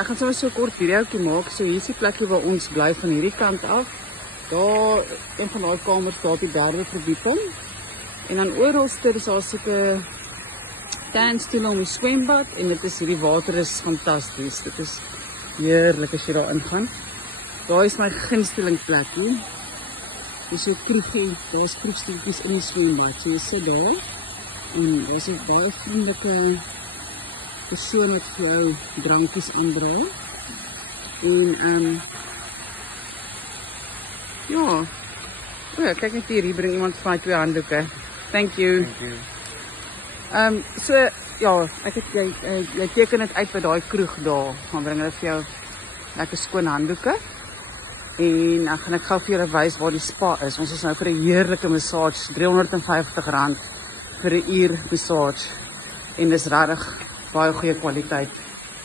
ek gaan sommer so 'n kort videoetjie maak. So hier is die plekkie waar ons bly van hierdie kant af. Daar, een van daai kamers daar op die 3de verdieping. En dan oralste is daar seker tuinstoele om die swembad en dit is hierdie water is fantasties. Dit is heerlik as jy daar ingaan. Daar is my gunsteling plekkie. Dis so kroegie, daar is kroegstoeltjies in die swembad. So jy sit daar en daar is 'n baie vriendelike persoon wat vir jou drankies aandraai. En ja. O ja, kyk net hier bring iemand vir my 2 handdoeke. Thank you. So ja, ek het jy teken dit uit by daai kroeg daar. Gaan bring hulle vir jou lekker skoon handdoeke. En dan gaan ek gou vir julle wys waar die spa is. Ons is nou vir 'n heerlike massage, R350 vir 'n uur massage. En dis regtig baie goeie kwaliteit.